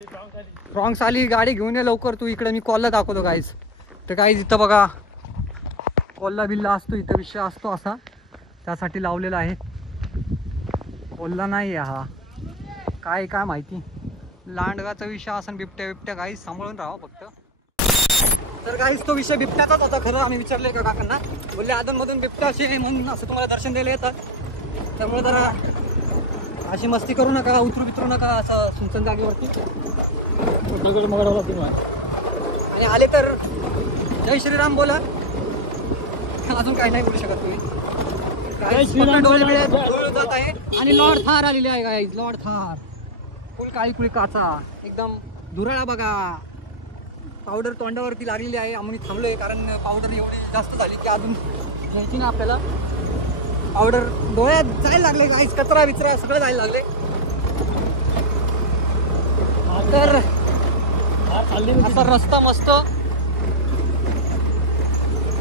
Wrong आली गाडी घेऊन ये लवकर तू इकडे, मी कॉलला दाखवतो गाईज. तर गाईज इथं बघा कॉलला बिल्ला असतो, इथं विषय असतो असा, त्यासाठी लावलेला आहे. कॉलला नाही आहे हा, काय माहिती लांडगाचा विषय असा, बिबट्या बिबट्या गाईज सांभाळून राहा फक्त. तर गाईज तो विषय बिबट्याचाच होता खरं. आम्ही विचारले का काकांना, बोलले अधूनमधून बिबट्या असे म्हणून असं तुम्हाला दर्शन द्यायला येतात, त्यामुळे जरा अशी मस्ती करू नका, उतरू नका असं सुनसन जागेवरती. आणि आले तर जय श्रीराम बोला, अजून काही नाही बोलू शकत तुम्ही. डोळे जात आहे. आणि लॉर्ड थार आलेली आहे गाईज, लॉर्ड थार फुल काळी कुळी काचा एकदम धुराळा बघा. पावडर तोंडावरती लागलेली आहे. आम्ही थांबलोय कारण पावडर एवढी जास्त झाली की अजून घ्यायची ना आपल्याला. पावडर डोळ्यात जायला लागले गाईज, कचरा बिचरा सगळं जायला लागले. तर असा रस्ता मस्त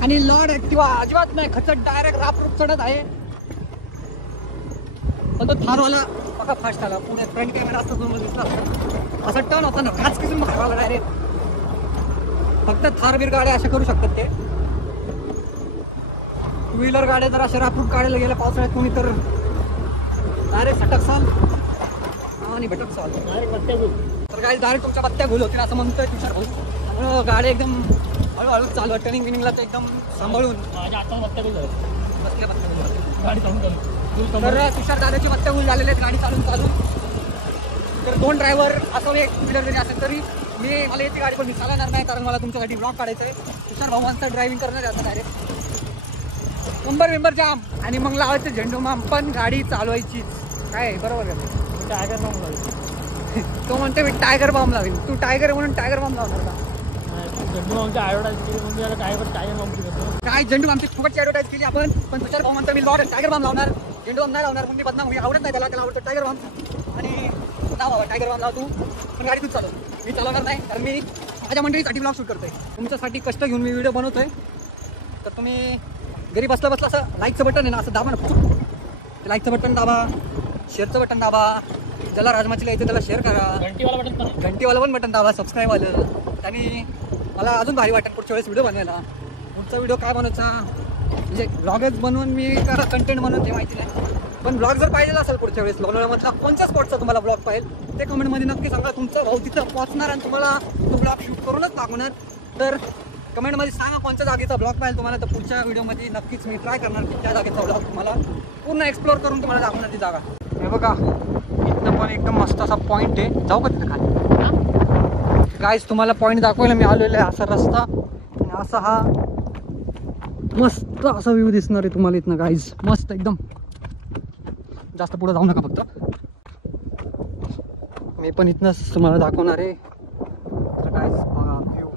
आणि लॉर्ड ऍक्टिवा अजिबात नाही खचत, डायरेक्ट रापरूप चढत आहे. पण तो थारवाला बघा फास्ट आला. पुढे फ्रंट कॅमेरा असता समोर दिसला असा टर्न होता ना, काच किसून मारवाला डायरेक्ट. फक्त थार बीर गाड्या अशा करू शकतात ते. टू व्हीलर गाड्या जर अशा रापरूप काढायला गेल्या पावसाळ्यात कोणी तर डायरेक्ट सटकसाल आणि भटकसाल तर गाडी डायरेक्ट तुमच्या पत्त्या घुल होतील असं म्हणतोय तुषार भाऊ. त्यामुळं गाडी एकदम हळूहळू चालू आहे, टर्निंग बिनिंगला तर एकदम सांभाळून तर तुषार दादाची पत्त्या घुल झालेले आहेत गाडी चालून. तर दोन ड्रायव्हर असो, एक टू व्हीलर जरी असेल तरी मला येते गाडी, पण मी चालवणार नाही कारण मला तुमच्यासाठी ब्लॉग काढायचं आहे. तुषार भाऊंचा ड्रायव्हिंग करणार आहे आता डायरेक्ट नंबर जाम आणि मग लावायचं झेंडू माम, पण गाडी चालवायचीच. काय बरोबर आहे, टायगर बॉम्ब लावायची. तो म्हणतो मी टायगर बॉम्ब लावेल, तू टायगर म्हणून टायगर बॉम्ब लावणार का? झेंडू आमची ॲडव्हर्टाईज केली, टायगर बॉम्ब काय झेंडू आमची फुकटची ॲडव्हर्टाईज केली आपण. पण तुषार भाऊ म्हणतो मी टायगर बॉम्ब लावणार, झेंडू बॉम्ब नाही लावणार. मग मी बदनाम होईल, आवडत नाही त्याला आवडतं टायगर बॉम्ब. आणि ना बाबा टायगर बॉम्ब लाव तू, पण गाडी तूच चालव, मी चालवणार नाही कारण मी माझ्या मंडळीसाठी ब्लॉग शूट करतोय, तुमच्यासाठी कष्ट घेऊन मी व्हिडिओ बनवतोय. तर तुम्ही घरी बसला असं लाईकचं बटन आहे ना, असं दाबा ना, लाईकचं बटन दाबा, शेअरचं बटन दाबा, ज्याला राजमाची यायचं त्याला शेअर करा, घंटीवाला पण बटन दाबा, सबस्क्राईब आलं. आणि मला अजून भारी वाटेल पुढच्या वेळेस व्हिडिओ बनवायला. पुढचा व्हिडिओ काय बनवायचा म्हणजे ब्लॉगच बनवून मी का कंटेंट बनवून ते माहिती नाही, पण ब्लॉग जर पाहिजे असेल पुढच्या वेळेस लोणावळ्यामधला कोणत्या स्पॉटचा तुम्हाला ब्लॉग पाहिजे ते कमेंटमध्ये नक्की सांगा. तुमचा भाऊ तिथं पोहोचणार आणि तुम्हाला तो ब्लॉग शूट करूनच दाखवणार. तर कमेंटमध्ये सांगा कोणत्या जागेचा ब्लॉग पाहिजे तुम्हाला, तर पुढच्या व्हिडिओमध्ये नक्कीच मी ट्राय करणार की त्या जागेचा ब्लॉग तुम्हाला पूर्ण एक्सप्लोअर करून तुम्हाला दाखवणार ती जागा. हे बघा इथं पण एकदम मस्त असा पॉईंट आहे, जाऊ का तिथं खाली गाईज? तुम्हाला पॉईंट दाखवायला मी आलेलो आहे. असा रस्ता आणि असा हा मस्त असा व्ह्यू दिसणार आहे तुम्हाला इथनं गाईज, मस्त एकदम. जास्त पुढे जाऊ नका फक्त, मी पण इथनंच तुम्हाला दाखवणार आहे. तर गाईज बघा व्ह्यू,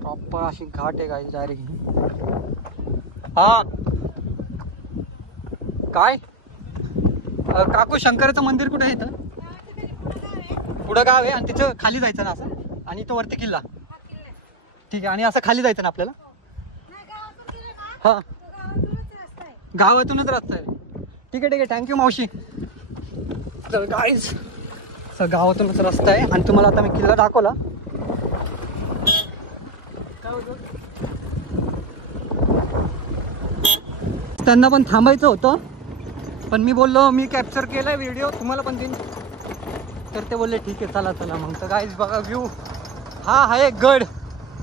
प्रॉपर अशी घाट आहे गाईज डायरेक्ट. हा काय काकू शंकराचं मंदिर कुठे आहे? इथं पुढं गाव आहे आणि तिथं खाली जायचं ना असं, आणि इथं वरती किल्ला. ठीक आहे, आणि असं खाली जायचं ना आपल्याला? हा गावातूनच रस्ता आहे. ठीक आहे थँक्यू मावशी. तर गाईज गावातूनच रस्ता आहे आणि तुम्हाला आता मी किल्ला दाखवला. त्यांना पण थांबायचं होतं, पण मी बोललो मी कॅप्चर केलाय व्हिडिओ, तुम्हाला पण देईन. तर ते बोलले ठीक आहे चला मग. तर गाईज बघा व्ह्यू, हा आहे गड,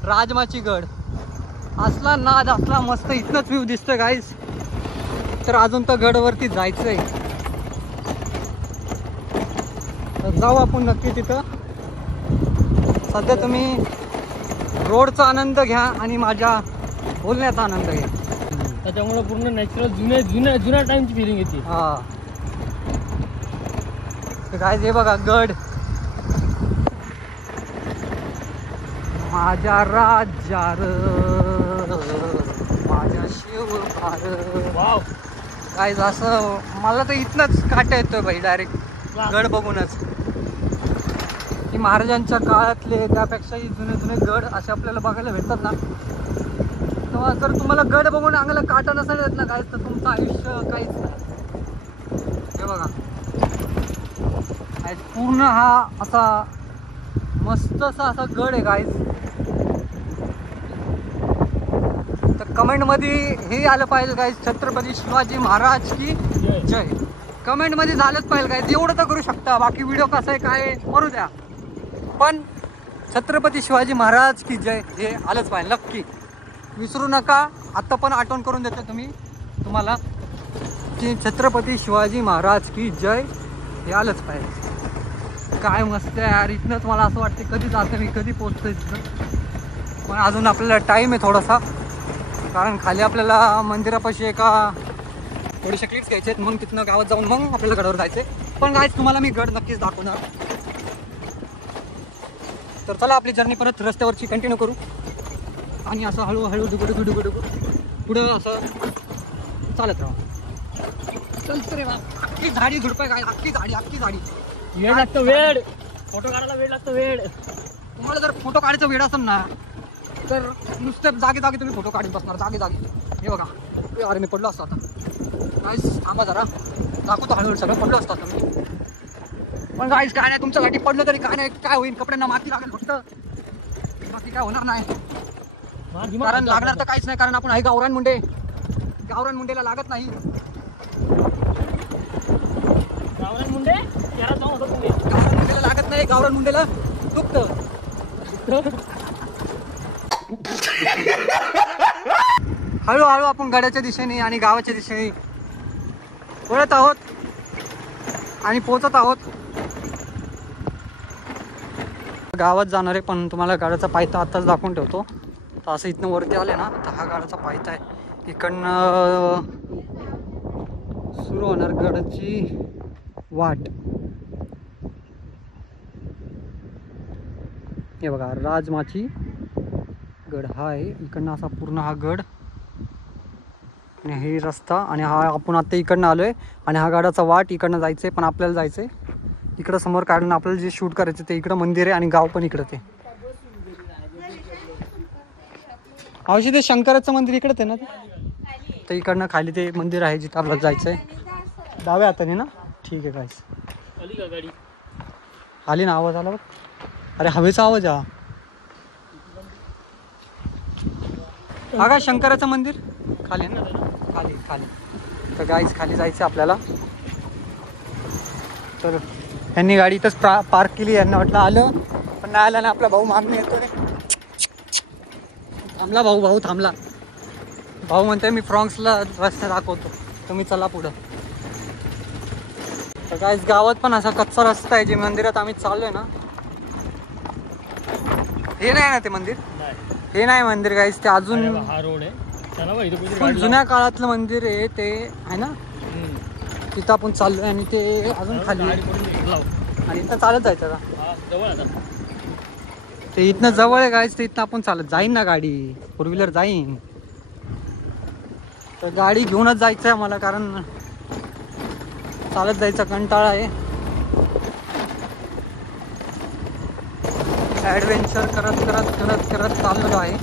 राजमाची गड. असला नाद असला मस्त इथनंच व्ह्यू दिसतोय गाईज. तर अजून तर गडवरती जायचंय, तर जाऊ आपण नक्की तिथं. सध्या तुम्ही रोडचा आनंद घ्या आणि माझ्या बोलण्याचा आनंद घ्या, त्याच्यामुळे पूर्ण नॅचरल जुन्या टाइमची फिलिंग येते. हा काय हे बघा गड, माझ्या राजा र माझ्या शिव वाव काय असं मला तर इथनंच काटा येतोय भाई डायरेक्ट गड बघूनच. की महाराजांच्या काळातले त्यापेक्षाही जुने गड असे आपल्याला बघायला भेटतात ना. तेव्हा जर तुम्हाला गड बघून अंगाला काटा नसेल येत ना काय, तर तुमचं आयुष्य काहीच नाही. हे बघा पूर्ण हा असा मस्त असा गड आहे गाईज. तर कमेंटमध्ये हे आलं पाहिजे गाईज, छत्रपती शिवाजी महाराज की जय. कमेंटमध्ये झालंच पाहिजे गाईज, एवढं तर करू शकता. बाकी व्हिडिओ कसा आहे काय करू द्या, पण छत्रपती शिवाजी महाराज की जय हे आलंच पाहिजे नक्की. विसरू नका. आत्ता पण आठवण करून देतो तुम्हाला की छत्रपती शिवाजी महाराज की जय हे आलंच पाहिजे. काय मस्त आहे यार. इथनं तुम्हाला असं वाटतं कधी जातं मी, कधी पोचतोय तिथं. पण अजून आपल्याला टाईम आहे थोडासा, कारण खाली आपल्याला मंदिरापाशी एका थोडेसे क्लिप्स घ्यायचे आहेत. मग तिथनं गावात जाऊन मग आपल्याला गडावर जायचं आहे. पण गाईज तुम्हाला मी गड नक्कीच दाखवणार. तर चला आपली जर्नी परत रस्त्यावरची कंटिन्यू करू. आणि असं हळूहळू डुगडुगू पुढं असं चालत राहा. चलतं रे बा. अख्खी झाडी झुडपं काय, अख्खी झाडी. वेळ लागतो, वेळ फोटो काढायला वेळ लागतो. तुम्हाला जर फोटो काढायचा वेळ असेल ना तर नुसतं जागे तुम्ही फोटो काढत बसणार जागे. हे बघा, अरे मी पडलो असतो आता. गाईस थांबा जरा, दाखवतो हळूहळू सगळं. पडलो असतो आता मी. पण गाईस काय नाही, तुमच्यासाठी पडलं तरी काय नाही, काय होईल, कपड्यांना माती लागेल फक्त, बाकी काय होणार नाही. कारण लागणार तर काहीच नाही, कारण आपण आहे गावरान मुंडेला लागत नाही. गावरान मुंडे लागत नाही, गावरान मुंडेला दुखत. हळूहळू आपण गडाच्या दिशेने आणि गावाच्या दिशेने वळत आहोत आणि पोहोचत आहोत. गावात जाणार आहे, पण तुम्हाला गाडाचा पायथा आत्ताच दाखवून ठेवतो. तर असं इथनं वरती आले ना तर हा गाडाचा पायथा आहे. इकडनं सुरू होणार गडाची वाट. हे बघा, राजमाची गड हा आहे. इकडनं असा पूर्ण हा गड आणि हे रस्ता, आणि हा आपण आता इकडनं आलोय आणि हा गाडाचा वाट. इकडनं जायचंय, पण आपल्याला जायचंय इकडं समोर, कारण आपल्याला जे शूट करायचं ते इकडं मंदिर आहे आणि गाव पण इकडं. ते अवश्य ते शंकराचं मंदिर इकडंच आहे ना ते. तर इकडनं खाली ते मंदिर आहे जिथं आपल्याला जायचंय. डाव्या हाताने ना. ठीक आहे गाईस. आली ना, आवाज आला बघ. अरे हवेचा आवाज हा. हा काय शंकराचं मंदिर खाली ना, खाली. तर गाईस खाली जायचं आपल्याला. तर यांनी गाडी इथंच पार्क केली. यांना वाटलं आलं, पण नाही आलं ना. आपला भाऊ मागणी येतोय. थांबला भाऊ थांबला. भाऊ म्हणतोय मी फ्रॉन्क्सला रस्ता दाखवतो, तुम्ही चला पुढं. तर गाईस गावात पण असा कच्चा रस्ता आहे. जे मंदिरात आम्ही चाललोय ना, हे नाही ना ते मंदिर. हे नाही मंदिर गाईस, ते अजून हा रोड आहे. पण जुन्या काळातलं मंदिर आहे ते, आहे ना. तिथं आपण चाललोय आणि ते अजून खाली आणि इथं चालत जायचं का. ते इथनं जवळ आहे गाईस. ते इथनं आपण चालत जाईन ना, गाडी फोर व्हीलर जाईन. तर गाडी घेऊनच जायचं आहे मला, कारण चालत जायचा कंटाळा आहे. ॲडव्हेंचर करत चाललेलो आहे.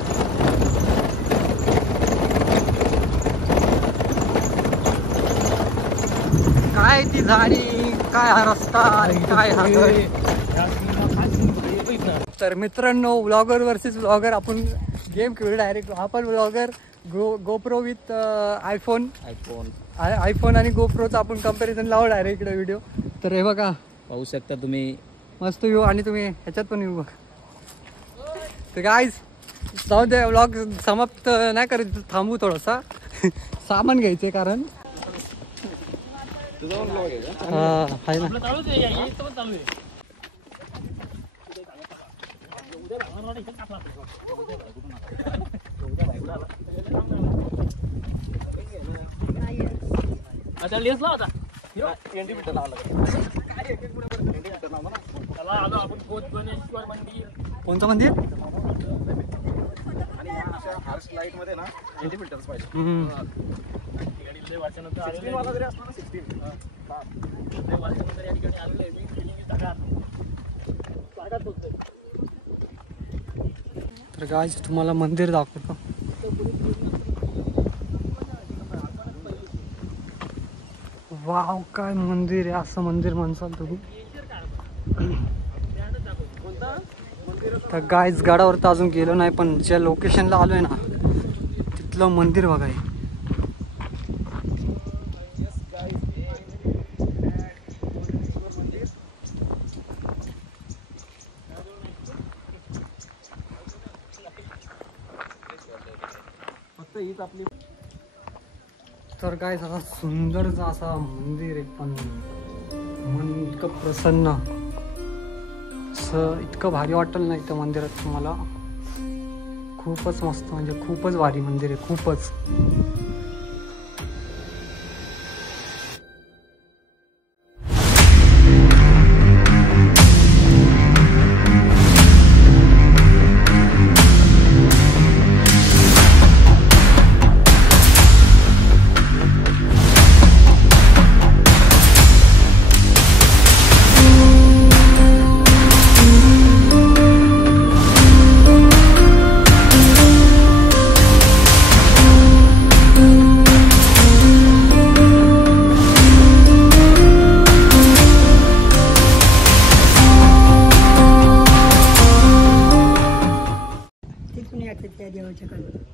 काय ती झाडी, काय हा रस्ता, काय हा गड. तर मित्रांनो, व्लॉगर वर्सेस व्लॉगर आपण गेम खेळू डायरेक्ट. आपण व्लॉगर गोप्रो विथ आयफोन आणि गोप्रोचा आपण कंपॅरिझन लावू डायरेक्ट इकडे व्हिडिओ. तर हे बघा, पाहू शकता तुम्ही मस्त येऊ आणि तुम्ही ह्याच्यात पण येऊ बघा. तर गाईज जाऊ दे, व्लॉग समाप्त नाही करायचं, थांबू थोडासा. सामान घ्यायचंय कारण आहे ना. अच्छा लेसला होता. कोणतं मंदिर. तर गाईज तुम्हाला मंदिर दाखवतो. वाव काय मंदिर आहे, असं मंदिर म्हणसाल तुम्ही. तर गाईज गडावर तर अजून गेलो नाही, पण ज्या लोकेशनला आलोय ना तिथलं मंदिर बघा हे. तर काय असा सुंदरचा असा मंदिर आहे, पण मन इतकं प्रसन्न, असं इतकं भारी वाटेल ना इथं मंदिरात तुम्हाला. खूपच मस्त, म्हणजे खूपच भारी मंदिर आहे, खूपच.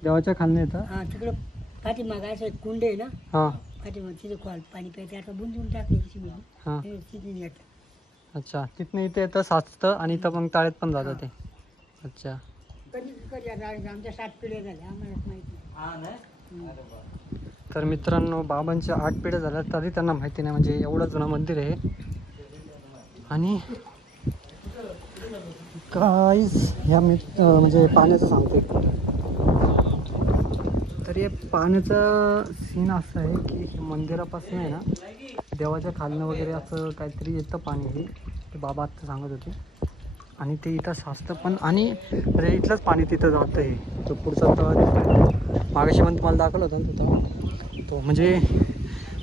देवाच्या खालने येतं. हा तिकडं पाठीमागं असं एक कुंड आहे ना, हां पाठीमाग तिथे खोल पाणी प्यायचं, आता बुंजून टाकले तिथे हां. तिथे येतं. अच्छा, तिथनं इथे येतं, साचतं आणि इथं मग ताळ्यात पण जातं ते. अच्छा. कधी कधी आता आमच्या 7 पिढ्या झाल्या, आम्हाला माहिती नाही. तर मित्रांनो, बाबांच्या 8 पिढ्या झाल्या तरी त्यांना माहिती नाही, म्हणजे एवढं जुनं मंदिर आहे. आणि काहीच ह्या म्हणजे पाण्याचं सांगते. तर हे पाण्याचं सीन असं आहे की हे मंदिरापासून आहे ना देवाच्या खालनं वगैरे असं काहीतरी येतं पाणी, हे ते बाबा आत्ता सांगत होते. आणि ते इथं साचतं पण, आणि म्हणजे इथलंच पाणी तिथं जातं. हे तो पुढचा तळ मागाशी पण तुम्हाला दाखवलं होतं ना तिथं, तो म्हणजे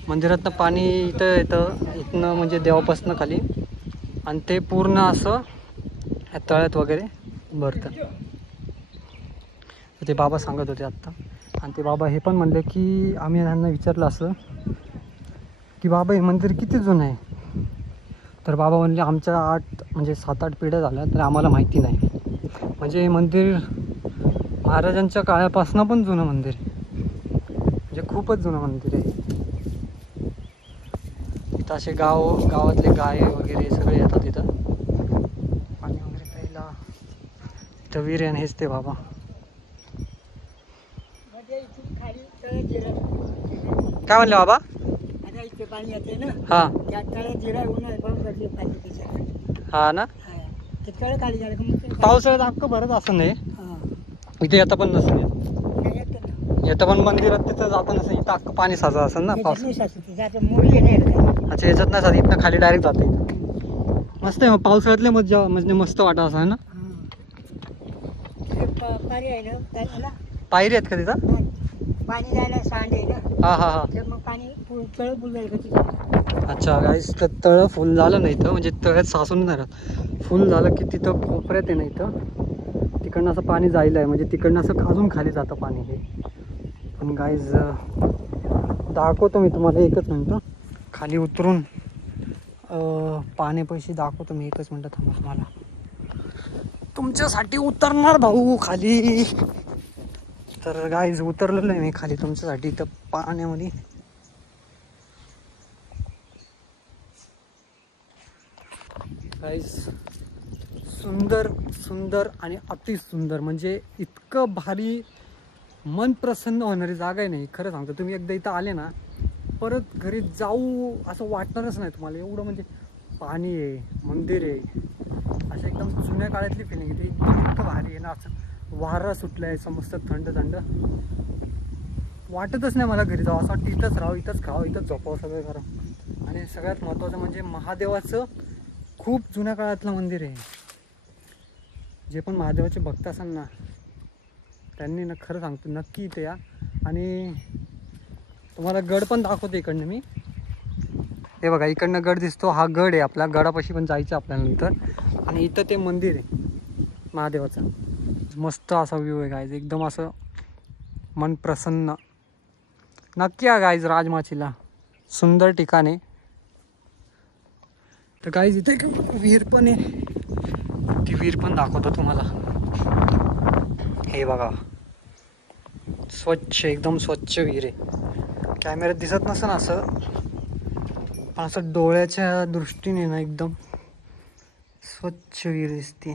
मंदिरातनं पाणी इथं येतं, इथनं म्हणजे देवापासनं खाली, आणि ते पूर्ण असं ह्या तळ्यात वगैरे भरतं. ते बाबा सांगत होते आत्ता. आणि ते बाबा हे पण म्हणले की, आम्ही त्यांना विचारलं असं की बाबा हे मंदिर किती जुनं आहे, तर बाबा म्हणले आमच्या 7-8 पिढ्या झाल्या, तर आम्हाला माहिती नाही. म्हणजे हे मंदिर महाराजांच्या काळापासून पण जुनं मंदिर आहे, म्हणजे खूपच जुनं मंदिर आहे. इथं असे गावातले गाय वगैरे सगळे येतात इथं पाणी वगैरे प्यायला. इथं वीर आहे, हेच ते बाबा. खाली तळ्यात जिरा, काय म्हणले बाबा? आता इथे पाणी येते ना, हां त्या तळ्यात जिरा उन्हाळ्यात पावसाळ्यात पाणी त्याच्या. हा ना. हा, ते तळ खाली झालं का मग ते पावसाळ्यात अख्खं भरत असं नाही, हा, इथे येतं पण नसेल. नाही येतं ना. येतं पण मंदिरात तिथं जातं नसेल, इथं अख्खं पाणी साचत असेल ना त्याच्यात पाऊस. नाही साचत, त्याचं मोरी आहे ना. अच्छा, याच्यात नाही साचत, इथनं खाली डायरेक्ट जातं इथं. मस्त आहे मग पावसाळ्यातले मजा, म्हणजे मस्त वाटत असं ना. पाणी आहे ना त्याला, पायरी आहेत का तिथं? पाणी जायला सांड आहे ना, हां हां हां. तर मग पाणी तळ बुजायला का तिथं. अच्छा गाईस, तर तळं फुल झालं नाही इथं, म्हणजे तळ्यात साचून नाही राहत. फुल झालं की तिथं कोपऱ्यात आहे ना इथं, तिकडनं असं पाणी जायला आहे, म्हणजे तिकडनं असं अजून खाली जातं पाणी हे. पण गाईज दाखवतो मी तुम्हाला, एकच मिनटं खाली उतरून पाण्यापाशी दाखवतो मी. एकच मिनटं थांबा, तुम्हाला तुमच्यासाठी उतरणार भाऊ खाली. तर गाईज उतरलेलं आहे मी खाली तुमच्यासाठी इथं पाण्यामध्ये. गाईज सुंदर सुंदर आणि अतिसुंदर, म्हणजे इतकं भारी मन प्रसन्न होणारी जागा आहे नाही, खरं सांगतो. तुम्ही एकदा इथं आले ना परत घरी जाऊ असं वाटणारच नाही तुम्हाला. एवढं म्हणजे पाणी आहे, मंदिर आहे, असं एकदम जुन्या काळातली फिलिंग येते. इतकं भारी आहे ना, असं वारा सुटलं आहे, मस्त थंड थंड. वाटतच नाही मला घरी जावं, असं वाटतं इथंच राहावं, इथंच खावं, इथंच झोपावं सगळं करा. आणि सगळ्यात महत्त्वाचं म्हणजे महादेवाचं खूप जुन्या काळातलं मंदिर आहे. जे पण महादेवाचे भक्त असाल ना त्यांनी ना, खरं सांगतो नक्की इथे या. आणि तुम्हाला गड पण दाखवतो इकडनं मी. हे बघा इकडनं गड दिसतो, हा गड आहे आपला. गडापाशी पण जायचं आपल्याला नंतर. आणि इथं ते मंदिर आहे महादेवाचं. मस्त असा व्ह्यू आहे गाईज, एकदम असं मन प्रसन्न. नक्की या गाईज राजमाचीला. सुंदर ठिकाण आहे. तर काही इथे एक विहीर पण आहे, ती विहीर पण दाखवतो तुम्हाला. हे बघा, स्वच्छ, एकदम स्वच्छ विहीर आहे. कॅमेऱ्यात दिसत नसेल असं, पण असं डोळ्याच्या दृष्टीने ना एकदम स्वच्छ विहीर दिसते.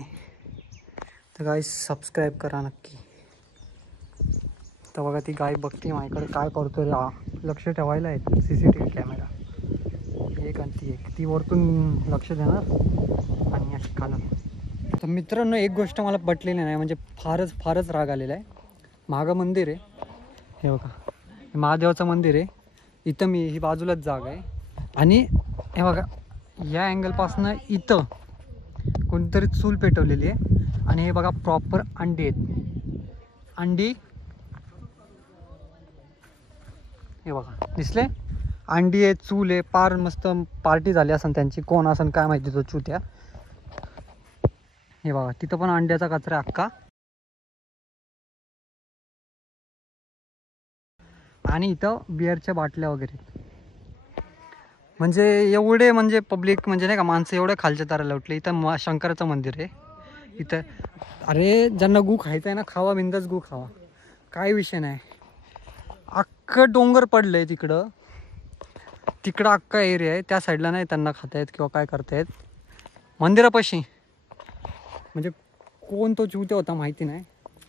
तर गाईस सबस्क्राईब करा नक्की. तर बघा ती गाय बघते माझ्याकडे, काय करतोय लक्ष ठेवायला आहे. CCTV कॅमेरा एक आणि ती वरतून लक्ष देणार आणि अशी खाणं. तर मित्रांनो, एक गोष्ट मला पटलेली नाही, म्हणजे फारच राग आलेला आहे. मागं मंदिर आहे, हे बघा, हे महादेवाचं मंदिर आहे. इथं ही बाजूलाच जागा आहे आणि हे बघा या अँगलपासनं इथं कोणतरी चूल पेटवलेली आहे. आणि हे बघा प्रॉपर अंडी आहेत, अंडी हे बघा दिसले, अंडी आहे, चूल आहे. पार मस्त पार्टी झाली असन त्यांची, कोण असन काय माहिती तो चुत्या. हे बघा तिथं पण अंड्याचा कचरा अख्खा. आणि इथं बिअरच्या बाटल्या वगैरे. म्हणजे एवढे म्हणजे पब्लिक, म्हणजे नाही का, माणसं एवढे खालच्या ताराला उठले. इथं शंकराचं मंदिर आहे इथं. अरे ज्यांना गू खायचं आहे ना, खावा, बिंदास गू खावा, काय विषय नाही. अख्खं डोंगर पडलंय तिकडं अख्खा एरिया आहे. त्या साईडला नाही त्यांना खाता येत किंवा काय करतायत. मंदिरापाशी म्हणजे कोण तो चिवत्या होता माहिती नाही.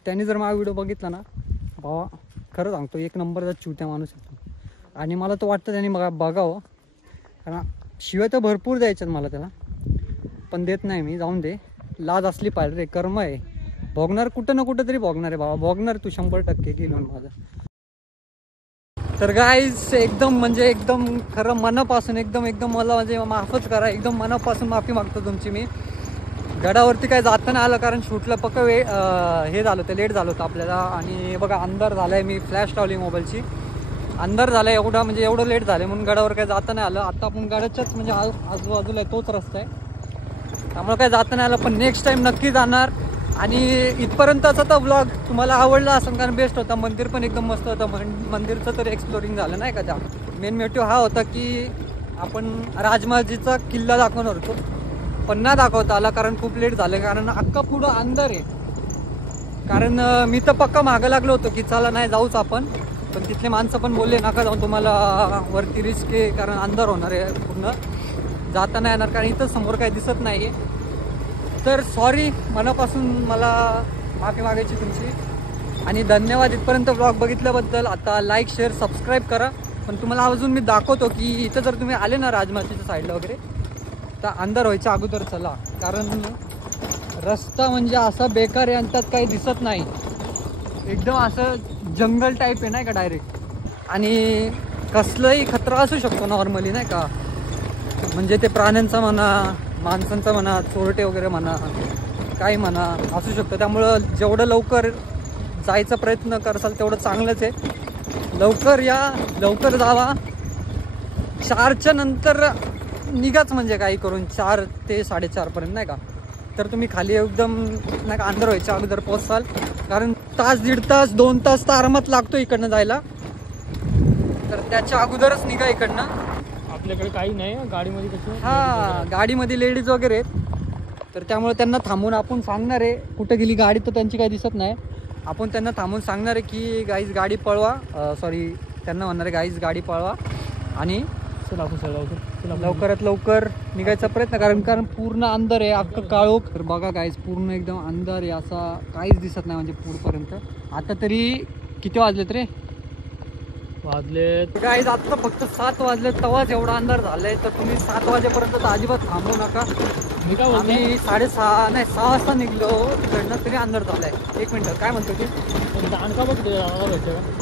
त्यांनी जर माझा व्हिडिओ बघितला ना, बाबा खरं सांगतो, एक नंबरचा चिवत्या माणूस येतो. आणि मला तो वाटतं त्यांनी बघावं, कारण शिवाय तर भरपूर द्यायच्यात मला त्याला, पण देत नाही मी. जाऊन दे, लाज असली पाहिजे रे, कर्म आहे. भोगणार कुठं ना कुठं तरी भोगणार आहे बाबा, भोगणार तू 100% गेलो माझं. तर गाईज एकदम म्हणजे एकदम खरं मनापासून एकदम मला म्हणजे माफच करा, एकदम मनापासून माफी मागतो तुमची मी. गडावरती काय जाता नाही आलं, कारण शूटला पक्का हे झालं होतं, लेट झालं होतं आपल्याला. आणि बघा अंधार झाला आहे, मी फ्लॅश लावली मोबाईलची, अंधार झाला आहे एवढा, म्हणजे एवढं लेट झालं म्हणून गडावर काय जाता नाही आलं. आता आपण गडाच्याच म्हणजे आजूबाजूला आहे, तोच रस्ता आहे, त्यामुळे काय जाता नाही आलं. पण नेक्स्ट टाईम नक्की जाणार. आणि इथपर्यंतचा तर व्लॉग तुम्हाला आवडला असेल, कारण बेस्ट होता. मंदिर पण एकदम मस्त होतं, मंदिरचं तर एक्सप्लोरिंग झालं नाही का. त्या मेन मोटिव्ह हा होता की आपण राजमाजीचा किल्ला दाखवणार होतो, पण ना दाखवता आला, कारण खूप लेट झालं. कारण अख्खा पुढं अंधार आहे. कारण मी तर पक्का मागं लागलो होतो की चला नाही जाऊच आपण, पण तिथले माणसं पण बोलले नका जाऊन, तुम्हाला वरती रिस्क आहे, कारण अंधार होणार आहे, पूर्ण जाता नाही येणार, कारण इथं समोर काही दिसत नाही आहे. तर सॉरी, मनापासून मला माफी मागायची तुमची. आणि धन्यवाद इथपर्यंत ब्लॉग बघितल्याबद्दल. आता लाईक, शेअर, सबस्क्राईब करा. पण तुम्हाला अजून मी दाखवतो की इथं जर तुम्ही आले ना राजमातीच्या साईडला वगैरे, तर अंधार व्हायच्या अगोदर चला, कारण रस्ता म्हणजे असा बेकार आहे आणि त्यात काही दिसत नाही. एकदम असं जंगल टाईप आहे नाही का डायरेक्ट. आणि कसलंही खतरा असू शकतो नॉर्मली नाही का, म्हणजे ते प्राण्यांचा म्हणा, माणसांचा म्हणा, चोरटे वगैरे म्हणा, काही म्हणा असू शकतं. त्यामुळं जेवढं लवकर जायचा प्रयत्न करसाल तेवढं चांगलंच आहे. लवकर या, लवकर जावा. 4च्या नंतर निघाच, म्हणजे काही करून 4 ते 4:30 पर्यंत नाही का, तर तुम्ही खाली एकदम नाही का अंधार व्हायच्या अगोदर पोहोचाल. कारण तास, 1.5 तास, 2 तास तर आरामात लागतो इकडनं जायला, तर त्याच्या अगोदरच निघा इकडनं. आपल्याकडे काही नाही गाडीमध्ये, कसं हा गाडीमध्ये लेडीज वगैरे आहेत, तर त्यामुळे त्यांना थांबून आपण सांगणार आहे. कुठं गेली गाडी तर त्यांची काही दिसत नाही, आपण त्यांना थांबून सांगणार आहे की गाईज गाडी पळवा, सॉरी त्यांना म्हणणार आहे गाईज गाडी पळवा आणि लवकरात लवकर निघायचा प्रयत्न. कारण पूर्ण अंधार आहे, अख्खं काळोख. तर बघा गाईज पूर्ण एकदम अंधार आहे, असा काहीच दिसत नाही म्हणजे पुढपर्यंत. आता तरी किती वाजलेत रे? गाईज आता फक्त 7 वाजले, तेव्हाच एवढा अंधार झालाय. तर तुम्ही 7 वाजेपर्यंत तर अजिबात थांबू नका. आम्ही 6:30 नाही 6 वाजता निघलो तिकडनं, तरी अंधार झालाय. 1 मिनिट, काय म्हणतो ते? दांडका बघ,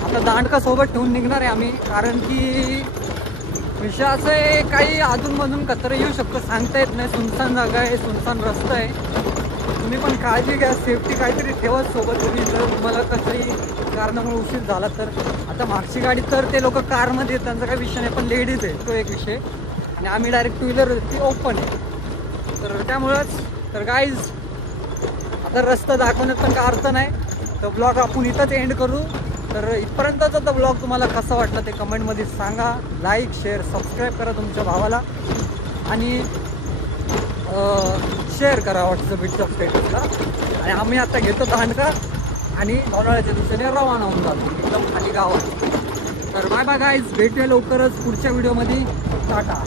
आता दांडका सोबत ठेवून निघणार आहे आम्ही, कारण की विषय असं आहे, काही अधूनमधून कचरा येऊ शकतो, सांगता येत नाही. सुनसान जागा आहे, सुनसान रस्ता आहे. तुम्ही पण काळजी घ्या, सेफ्टी काहीतरी ठेवा सोबत तुम्ही, जर तुम्हाला कसंही कारणामुळे उशीर झाला तर. आता मागची गाडी तर ते लोक कारमध्ये आहेत, त्यांचा काही विषय नाही, पण लेडीज आहे तो एक विषय. आणि आम्ही डायरेक्ट 2 व्हीलर ती ओपन आहे, तर त्यामुळंच. तर गाईज आता रस्ता दाखवण्यात पण काय अर्थ नाही, तर ब्लॉग आपण इथंच एंड करू. तर इथपर्यंतचा ब्लॉग तुम्हाला कसा वाटला ते कमेंटमध्ये सांगा. लाईक शेअर सबस्क्राईब करा तुमच्या भावाला आणि शेअर करा व्हॉट्सअप स्टेटसला. आणि आम्ही आता घेतो दांडका आणि लोणावळ्याच्या दिशेने रवाना होऊन जातो एकदम खाली गावात. तर बाय बाय गाईज, भेटूया लवकरच पुढच्या व्हिडिओमध्ये. टाटा.